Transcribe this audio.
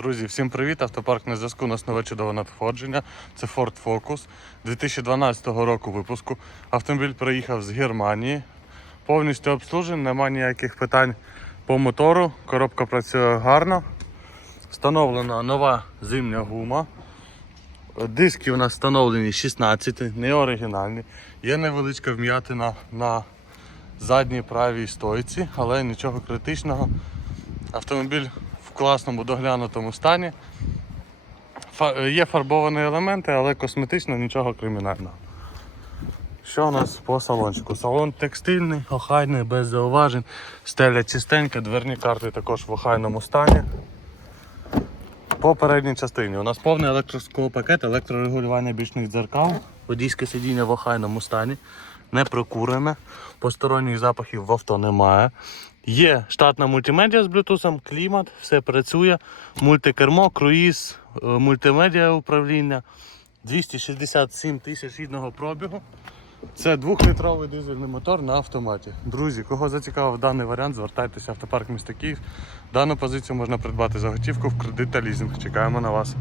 Друзі, всім привіт! Автопарк на зв'язку. У нас нове чудове надходження. Це Ford Focus 2012 року випуску. Автомобіль приїхав з Германії. Повністю обслужений, немає ніяких питань по мотору. Коробка працює гарно. Встановлена нова зимня гума. Диски у нас встановлені 16, не оригінальні. Є невеличка вм'ятина на задній правій стойці, але нічого критичного. Автомобіль класному доглянутому стані. Фа- Є фарбовані елементи, але косметично нічого кримінального. Що у нас по салончику? Салон текстильний, охайний, без зауважень, стеля чистенька, дверні карти також в охайному стані. По передній частині у нас повний електросковопакет, електрорегулювання бічних дзеркал, водійське сидіння в охайному стані, не прокурене, посторонніх запахів в авто немає. Є штатна мультимедіа з блютусом, клімат, все працює, мультикермо, круїз, е, мультимедіа управління, 267 тисяч рідного пробігу. Це двохлітровий дизельний мотор на автоматі. Друзі, кого зацікавив даний варіант, звертайтеся в автопарк міста Київ. Дану позицію можна придбати за готівку в кредит та лізинг. Чекаємо на вас.